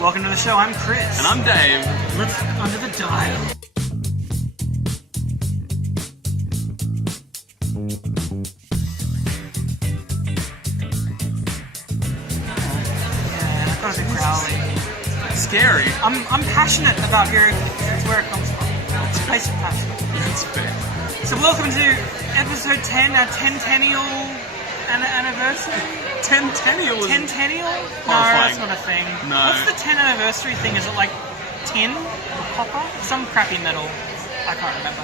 Welcome to the show, I'm Chris. And I'm Dave. Let's under the dial. Yeah, that was a growly. Scary. I'm passionate about Heroclix. That's where it comes from. It's a basic passion. That's fair. So welcome to episode 10, our tentennial anniversary. Tentennial? Tentennial? No, Horrifying. that's not a thing. No. What's the 10 anniversary thing? Is it like tin or copper? Some crappy metal. I can't remember.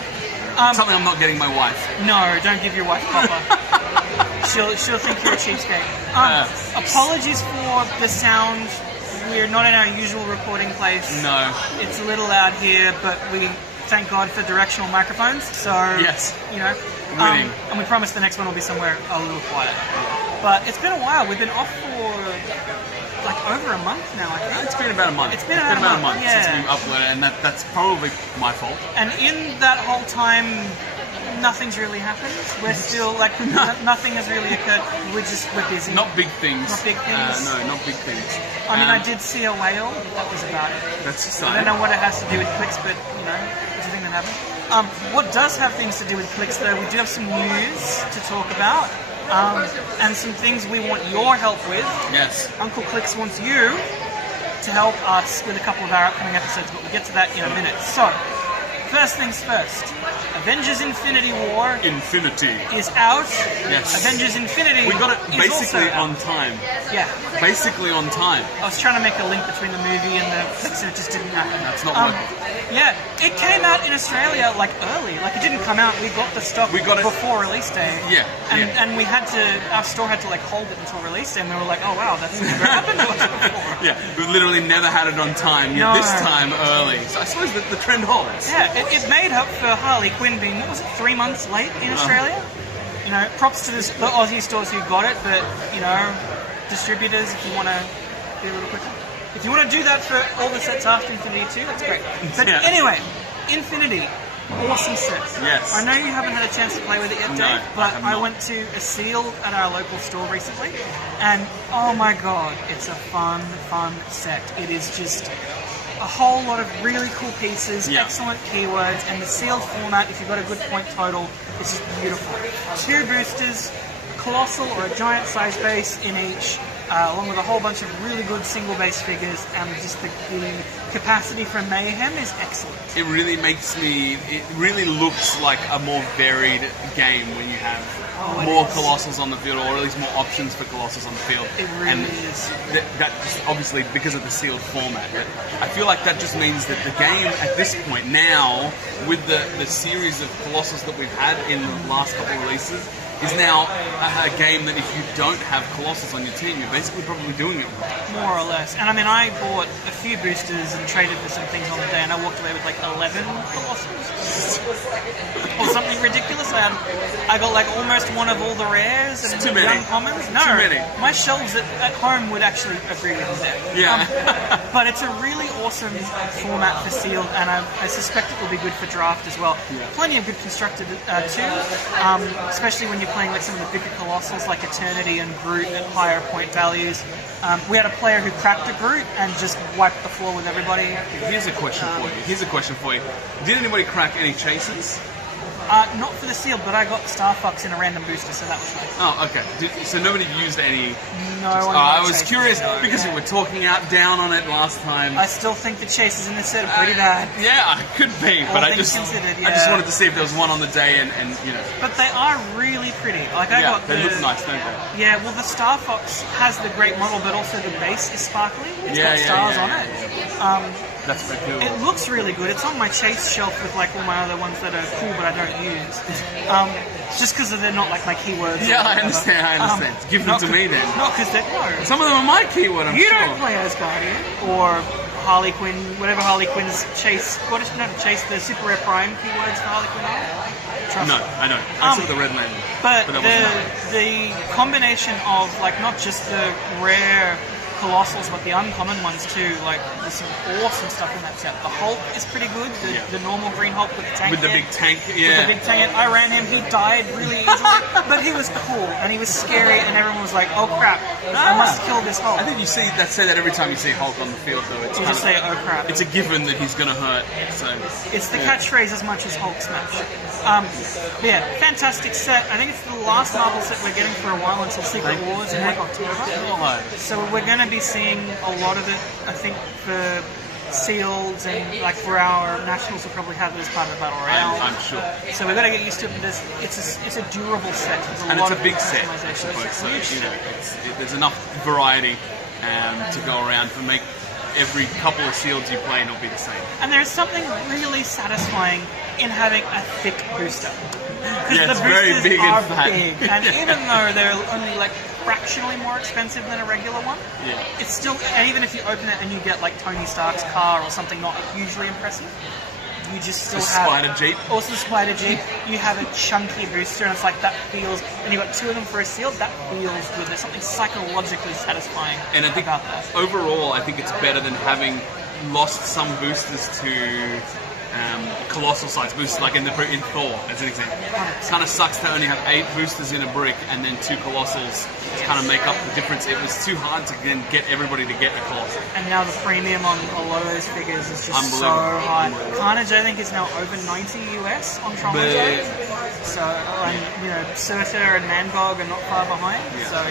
Something I'm not getting my wife. No, don't give your wife copper. she'll think you're a cheapskate. Apologies for the sound. We're not in our usual recording place. No. It's a little loud here, but we thank God for directional microphones. So, Yes. you know. Winning. And we promise the next one will be somewhere a little quieter. But it's been a while. We've been off for like over a month now, I think. It's been about a month. It's been about a month, since yeah. we've uploaded, and that's probably my fault. And in that whole time, nothing's really happened. We're still like nothing has really occurred. We're busy. Not big things. Not big things. No, not big things. I mean, I did see a whale, but that was about it. That's I exciting. don't know what it has to do with Clix, but you know, it's a thing that happened. What does have things to do with Clix, though, we do have some news to talk about, and some things we want your help with. Yes. Uncle Clix wants you to help us with a couple of our upcoming episodes, but we'll get to that in a minute. So, first things first, Avengers Infinity War Infinity. is out. Yes. Avengers Infinity We got it is basically also out. on time. Yeah. Basically on time. I was trying to make a link between the movie and the Clix, and it just didn't happen. That's not working. Yeah, it came out in Australia like early. Like it didn't come out. We got the stock We got it before release day. Yeah, And we had to. Our store had to like hold it until release day, and we were like, oh wow, that's never happened to us before. Yeah, we've literally never had it on time. No. This time early. So I suppose that the trend holds. Yeah, it made up for Harley Quinn being, what was it, 3 months late in Australia? You know, props to the Aussie stores who got it, but you know, distributors, if you want to be a little quicker. If you want to do that for all the sets after Infinity 2, that's great. But Yeah. anyway, Infinity, awesome set. Yes. I know you haven't had a chance to play with it yet, No, Dave, I but have I not. went to a seal at our local store recently, and oh my god, it's a fun set. It is just a whole lot of really cool pieces, Yeah. excellent keywords, and the sealed format, if you've got a good point total, it's just beautiful. 2 boosters, a Colossal or a giant size base in each, along with a whole bunch of really good single base figures, and just the capacity for mayhem is excellent. It really looks like a more varied game when you have it more is. Colossals on the field, or at least more options for Colossals on the field. It really and is. That just, obviously, because of the sealed format, but I feel like that just means that the game at this point now, with the series of Colossals that we've had in the last couple of releases, is now a game that if you don't have Colossals on your team, you're basically probably doing it wrong. More or less. And I mean, I bought a few boosters and traded for some things on the day, and I walked away with like 11 Colossals. Or something ridiculous. I got like almost one of all the rares and Too many. uncommons. No, Too many. My shelves at home would actually agree with that. Yeah. But it's a really awesome format for sealed, and I suspect it will be good for draft as well. Yeah. Plenty of good constructed too, especially when you're playing like some of the bigger Colossals like Eternity and Groot at higher point values. We had a player who cracked a Groot and just wiped the floor with everybody. Here's a question for you. Did anybody crack any chases? Not for the sealed, but I got Star Fox in a random booster, so that was nice. Oh, okay. So nobody used any... No, I was curious because we were talking down on it last time. I still think the chases in this set are pretty bad. Yeah, it could be, but I things just considered, I just yeah. wanted to see if there was one on the day, and you know. But they are really pretty. Like I got they the... look nice, don't they? Yeah, well, the Star Fox has the great model, but also the base is sparkly. It's got stars on it. That's pretty cool. It looks really good. It's on my chase shelf with like all my other ones that are cool, but I don't use. Just because they're not like my keywords. Yeah, I understand. Give them to me then. Not because they're... No. Some of them are my keyword, I'm You sure. don't play as Guardian or Harley Quinn, whatever Harley Quinn's chase. What is chase the Super Rare Prime keywords for Harley Quinn are? Trust No, me. I don't. I saw the red lantern. But that wasn't the combination of like not just the rare Colossals, but the uncommon ones too. Like, there's some awesome stuff in that set. The Hulk is pretty good. The normal green Hulk with the tank. With the head. big tank, With the big tank head. I ran him. He died really easily, but he was cool and he was scary, and everyone was like, "Oh crap, I must kill this Hulk." I think you say that every time you see Hulk on the field, though. It's You just say, "Oh crap." It's a given that he's gonna hurt. So It's the catchphrase as much as Hulk smash. But yeah, fantastic set. I think it's the last Marvel set we're getting for a while until Secret Wars in like October. So we're going to be seeing a lot of it, I think, for sealed and like for our nationals will probably have it as part of the Battle Royale. I'm sure. So we've got to get used to it, but it's a durable set. And it's a big set, I suppose. So there's enough variety to go around to make every couple of shields you play not be the same. And there's something really satisfying in having a thick booster. Because it's the very boosters big are and fat. big. And even though they're only like fractionally more expensive than a regular one, it's still, and even if you open it and you get like Tony Stark's car or something not hugely impressive, you just still have Spider Jeep. Also Spider Jeep, you have a chunky booster and it's like that feels, and you've got two of them for a seal, that feels good. There's something psychologically satisfying and I think about that. Overall, I think it's better than having lost some boosters to colossal size boosters, like in Thor, as an example. It kind of sucks to only have 8 boosters in a brick and then 2 colossals to kind of make up the difference. It was too hard to then get everybody to get a colossal. And now the premium on a lot of those figures is just so high. Carnage, I think, is now over 90 US on Trauma. So, and you know, Surtur and Manbog are not far behind. So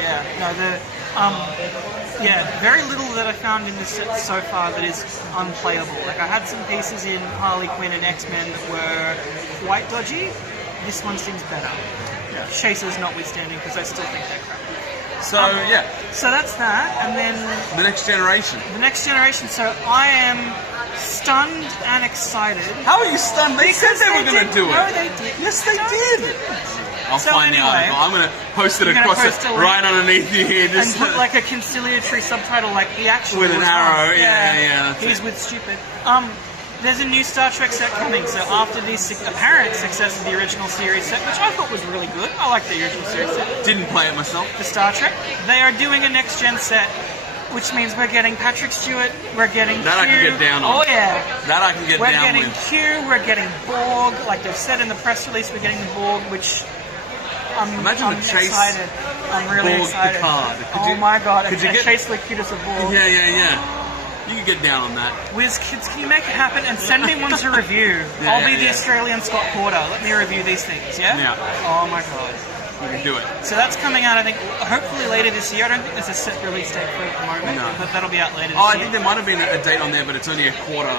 very little that I found in this set so far that is unplayable. Like I had some pieces in Harley Quinn and X-Men that were quite dodgy. This one seems better. Chasers notwithstanding, because I still think they're crap. So that's that, and then the next generation. The next generation. So I am stunned and excited. How are you stunned? They said they were going to do it. No, they did. Yes, they did. I'll find the article. I'm going to post it right underneath you here. Just and put like a conciliatory subtitle, like he actually with an arrow. Wrong. Yeah. He's with stupid. There's a new Star Trek set coming, so after the apparent success of the original series set, which I thought was really good, I like the original series set. Didn't play it myself. The Star Trek, they are doing a next-gen set, which means we're getting Patrick Stewart, we're getting that Q. I can get down on. Oh yeah. That I can get down with. We're getting Q, we're getting Borg, like they've said in the press release, we're getting the Borg, which I'm Chase excited. I'm really Borg excited. Picard. My god, could you get Chase the cutest of Borg. Yeah. You can get down on that. Whiz Kids, can you make it happen and send me one to review? I'll be the Australian Scott Porter. Let me review these things, yeah? Oh my god. You can do it. So that's coming out, I think, hopefully later this year. I don't think there's a set release date for it at the moment, but that'll be out later this year. I think there might have been a date on there, but it's only a quarter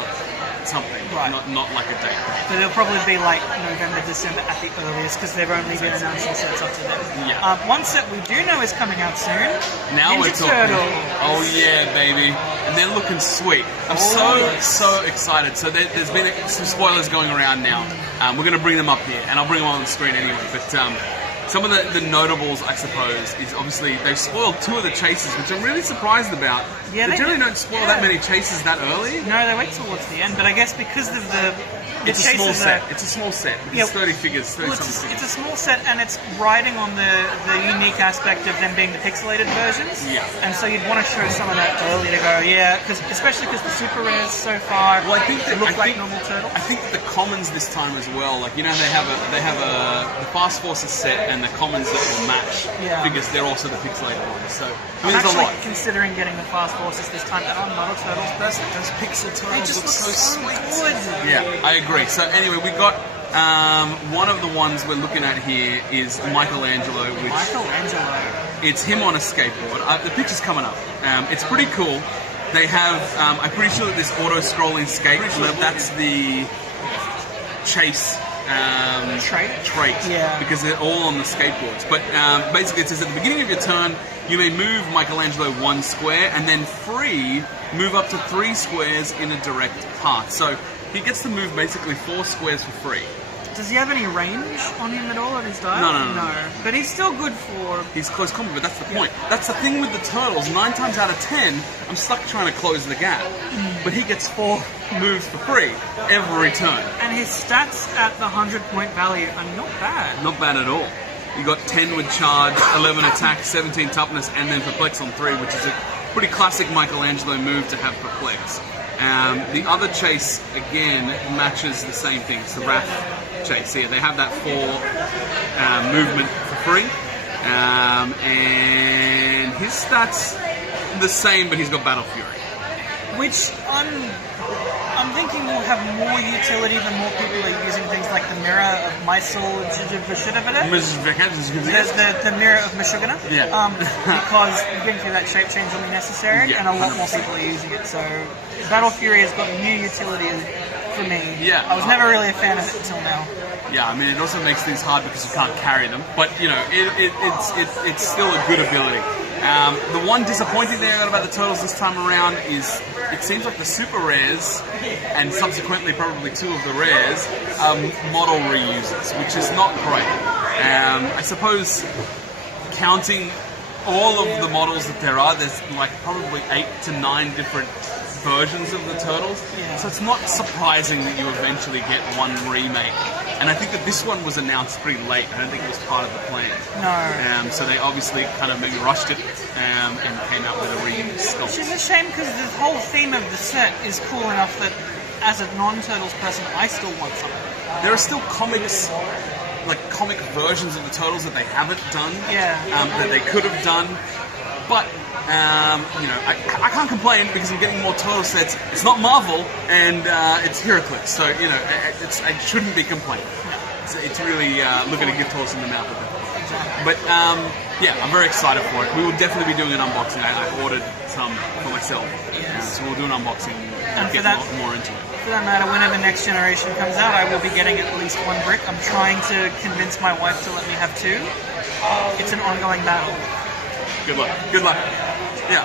something, not like a date. But it'll probably be like November, December at the earliest, because they've only been announcing sets up to then. One set we do know is coming out soon. Now Ninja we're talking. Turtles. Oh yeah, baby. And they're looking sweet. I'm so excited. So there's been some spoilers going around now. We're going to bring them up here, and I'll bring them on the screen anyway. But some of the notables, I suppose, is obviously they've spoiled 2 of the chases, which I'm really surprised about. Yeah, they generally don't spoil that many chases that early. No, they wait towards the end, but I guess because of it's a small set. It's a small set. It's 30 figures, 30 something figures. It's a small set, and it's riding on the unique aspect of them being the pixelated versions. Yeah. And so you'd want to show some of that early to go, especially because the super rares so far look like normal turtles. I think the commons this time as well, like they have the Fast Forces set and the commons that will match figures. They're also the pixelated ones. So I'm actually considering getting the Fast Forces this time. And I'm not a turtles person. Those pixel turtles just look so sweet. Good. Yeah, I agree. So anyway, we got one of the ones we're looking at here is Michelangelo. It's him on a skateboard. The picture's coming up. It's pretty cool. They have, I'm pretty sure that this auto-scrolling skate, that's the chase trait. Yeah. Because they're all on the skateboards. But basically it says at the beginning of your turn, you may move Michelangelo 1 square and then move up to 3 squares in a direct path. So he gets to move basically 4 squares for free. Does he have any range on him at all on his dial? No. But he's still good for... He's close combat, but that's the point. That's the thing with the turtles. 9 times out of 10, I'm stuck trying to close the gap. But he gets 4 moves for free every turn. And his stats at the 100-point value are not bad. Not bad at all. You got 10 with charge, 11 attack, 17 toughness, and then perplex on 3, which is pretty classic Michelangelo move to have Perplex. The other chase, again, matches the same thing. It's the Wrath chase here. They have that 4 movement for free. And his stats the same, but he's got Battle Fury. Which I'm thinking will have more utility the more people are using things like the Mirror of Mysel the Mirror of Meshuggah. Yeah. Because getting through that shape change will be necessary, and a lot more people are using it. So Battle Fury has got new utility for me. Yeah. I was never really a fan of it until now. Yeah, I mean, it also makes things hard because you can't carry them, but you know, it's still a good ability. The one disappointing thing I got about the Turtles this time around is it seems like the super rares, and subsequently probably 2 of the rares, model reuses, which is not great. I suppose counting all of the models that there are, there's like probably 8 to 9 different versions of the Turtles, so it's not surprising that you eventually get one remake. And I think that this one was announced pretty late. I don't think it was part of the plan. No. So they obviously kind of maybe rushed it and came out with a reuse. Which is a shame because the whole theme of the set is cool enough that as a non-Turtles person, I still want something. There are still comics, like comic versions of the Turtles that they haven't done. That they could have done. But you know, I can't complain because I'm getting more Turtle sets. It's not Marvel, and it's Heroclix, so you know, I shouldn't be complaining. It's really looking a gift horse in the mouth of it. But yeah, I'm very excited for it. We will definitely be doing an unboxing. I ordered some for myself, so we'll do an unboxing and get more into it. For that matter, whenever Next Generation comes out, I will be getting at least 1 brick. I'm trying to convince my wife to let me have 2. It's an ongoing battle. Good luck. Good luck. Yeah.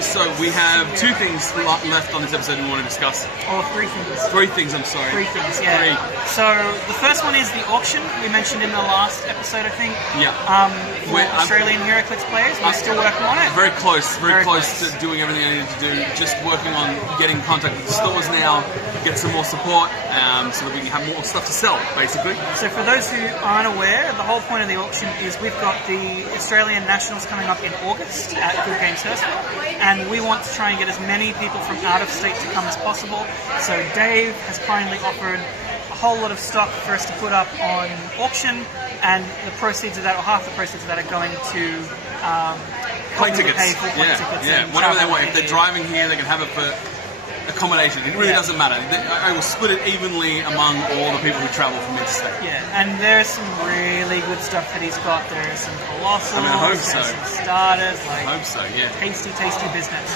So we have 2 things left on this episode we want to discuss. Or 3 things. 3 things, I'm sorry. 3 things, yeah. 3. So the first one is the auction we mentioned in the last episode, I think. Yeah. For Australian Heroclix players. We're still working on it. Very close to doing everything I needed to do. Just working on getting in contact with the stores now, get some more support, so that we can have more stuff to sell, basically. So for those who aren't aware, the whole point of the auction is we've got the Australian Nationals coming up in August at Good Games Hurstville. And we want to try and get as many people from out of state to come as possible. So Dave has kindly offered a whole lot of stock for us to put up on auction, and the proceeds of that, or half the proceeds of that, are going to plane tickets. Pay for plane tickets. Yeah, whatever they want. If they're driving here, they can have it for accommodation. It really doesn't matter. I will split it evenly among all the people who travel from interstate. Yeah, and there's some really good stuff that he's got. There's some Colossal, I hope so. Some starters. Like, I hope so, yeah. Tasty business.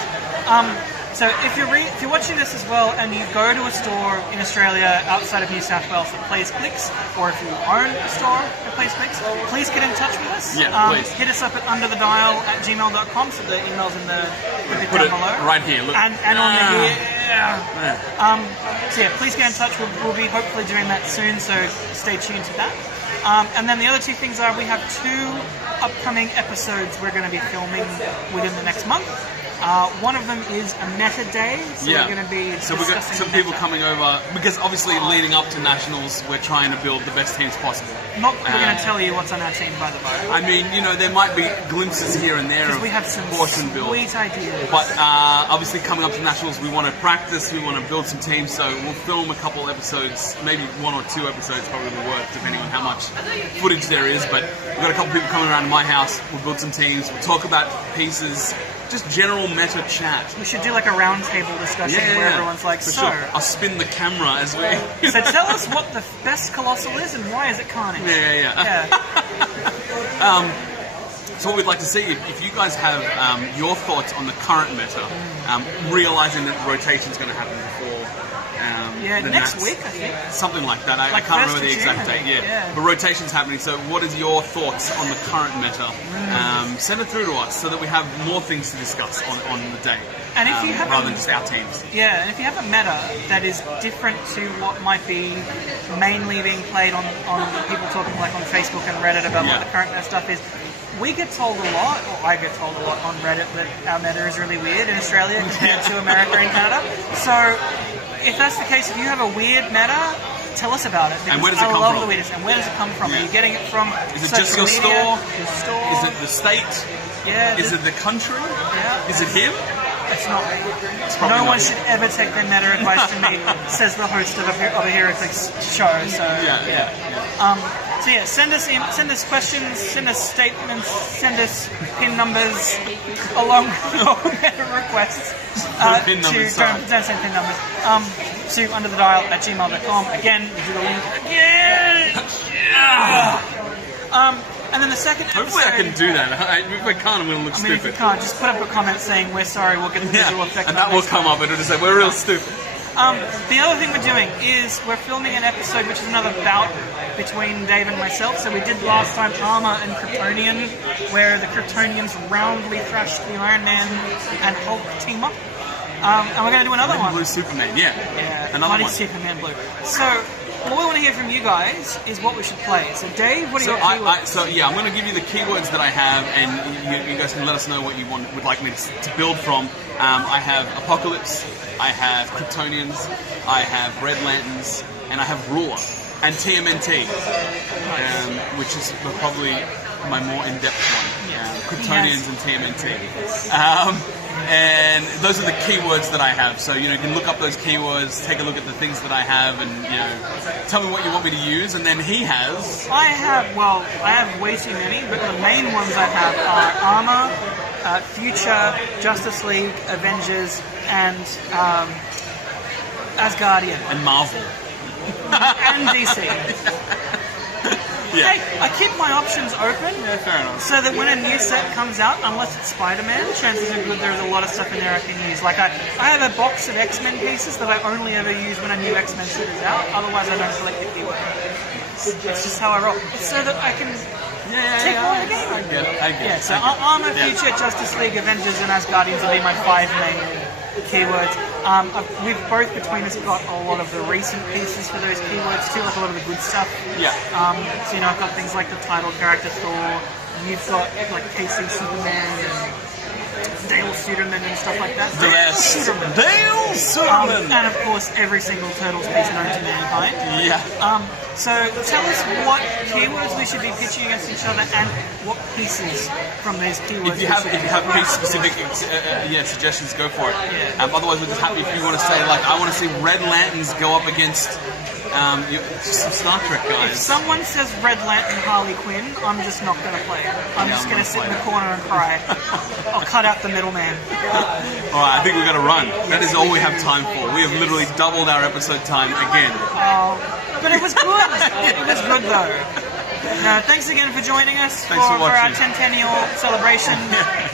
So if you're watching this as well and you go to a store in Australia outside of New South Wales that plays Clix, or if you own a store that plays Clix, please get in touch with us. Yeah, please. Hit us up at underthedial@gmail.com, so the email's in the put down below. Right here, look. And on the here. So yeah, please get in touch. We'll be hopefully doing that soon, so stay tuned to that. And then the other 2 things are we have 2 upcoming episodes we're going to be filming within the next month. One of them is a meta day, so we're going to be so we've got some people coming over, because obviously leading up to Nationals, we're trying to build the best teams possible. Not we're going to tell you what's on our team, by the way. I mean, you know, there might be glimpses here and there of we have some portion build. Sweet ideas. But obviously coming up to Nationals, we want to practice, we want to build some teams, so we'll film a couple episodes, maybe 1 or 2 episodes probably will work, depending on how much footage there is. But we've got a couple people coming around to my house, we'll build some teams, we'll talk about pieces, just general meta chat. We should do like a round table discussion where everyone's like, Sure. I'll spin the camera as we... So tell us what the best Colossal is and why is it Carnage? Yeah. So what we'd like to see, if you guys have your thoughts on the current meta, realizing that rotation is going to happen before next week, I think. Something like that. I can't remember the exact date. Yeah. But rotation's happening. So what is your thoughts on the current meta? Send it through to us so that we have more things to discuss on the day. And if you have rather than just our teams. Yeah, and if you have a meta that is different to what might be mainly being played on people talking like on Facebook and Reddit about what the current meta stuff is, we get told a lot, or I get told a lot on Reddit, that our meta is really weird in Australia compared to America and Canada. So if that's the case, if you have a weird meta, tell us about it. And where does it I come love from? the weirdest. And where does it come from? Are you getting it from Is it just social your media, store? Your store? Is it the state? Yeah. Is it the country? Yeah. Is it him? It's not me. probably No not one me. should ever take their meta advice from me, says the host of a Heroclix show. So So yeah, send us questions, send us statements, send us pin numbers along with requests Pin to numbers, don't say pin numbers to underthedial@gmail.com. Again, we do the link again. And then the second Hopefully episode, I can do that. If I can't, I'm going to look I mean, if you stupid. can't, just put up a comment saying we're sorry, we'll get the visual effect. And that will come up and it'll just say, we're real stupid. The other thing we're doing is we're filming an episode which is another bout between Dave and myself. So we did last time Armor and Kryptonian, where the Kryptonians roundly thrashed the Iron Man and Hulk team up. And we're going to do another one. Blue Superman, yeah. Another Bloody one. Superman Blue. So what we want to hear from you guys is what we should play. So Dave, what are your keywords? I'm going to give you the keywords that I have, and you guys can let us know what you would like me to build from. I have Apocalypse, I have Kryptonians, I have Red Lanterns, and I have Ruler, and TMNT, which is probably my more in-depth one. Kryptonians and TMNT. And those are the keywords that I have. So, you can look up those keywords, take a look at the things that I have, and, tell me what you want me to use. And then he has... I have way too many, but the main ones I have are Armor, Future, Justice League, Avengers, and Asgardian. And Marvel. And DC. Yeah. Hey, I keep my options open, Fair enough. so that when a new set comes out, unless it's Spider-Man, chances are good there's a lot of stuff in there I can use. Like I have a box of X-Men pieces that I only ever use when a new X-Men set is out. Otherwise, I don't select the keyword. It's just how I roll. It's so that I can take more of the game. I get it. So Armor, Future, Justice League, Avengers, and Asgardians will be my 5 main keywords. We've both between us got a lot of the recent pieces for those keywords too, like a lot of the good stuff. Yeah. So I've got things like the title character Thor. You've got like KC Superman and Dale Suderman and stuff like that. Yes. Dale Suderman. And of course every single Turtles piece known to mankind. Yeah. So tell us what keywords we should be pitching against each other and what pieces from those keywords. If you have piece specific suggestions, go for it. Yeah. Otherwise, we're just happy if you want to say I want to see Red Lanterns go up against some Star Trek guys. If someone says Red Lantern Harley Quinn, I'm just not going to play it. I'm just going to sit in the corner and cry. I'll cut out the middleman. Alright, I think we've got to run. That is all we have time for. We have literally doubled our episode time again. But it was good. It was good though. No, thanks again for joining us for our watching. 10th celebration.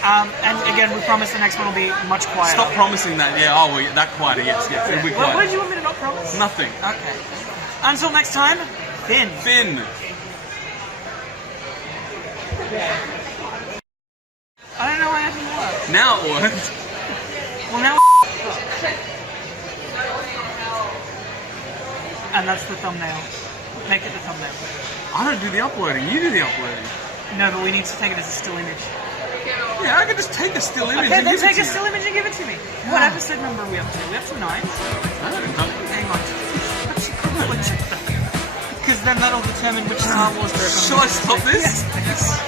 And again, we promise the next one will be much quieter. Stop promising that. Yeah, that quieter, yes. It'll be quieter. What did you want me to not promise? Nothing. Okay. Until next time, Finn. I don't know why it didn't work. Now it worked. Well, now and that's the thumbnail. Make it the thumbnail. I don't do the uploading. You do the uploading. No, but we need to take it as a still image. Yeah, I can just take a still image Okay, and then give take it a to still you. image and give it to me. What episode number are we up to? We up to 9? Hang on. Because then that'll determine which Star Wars version. Shall I stop this? Yes.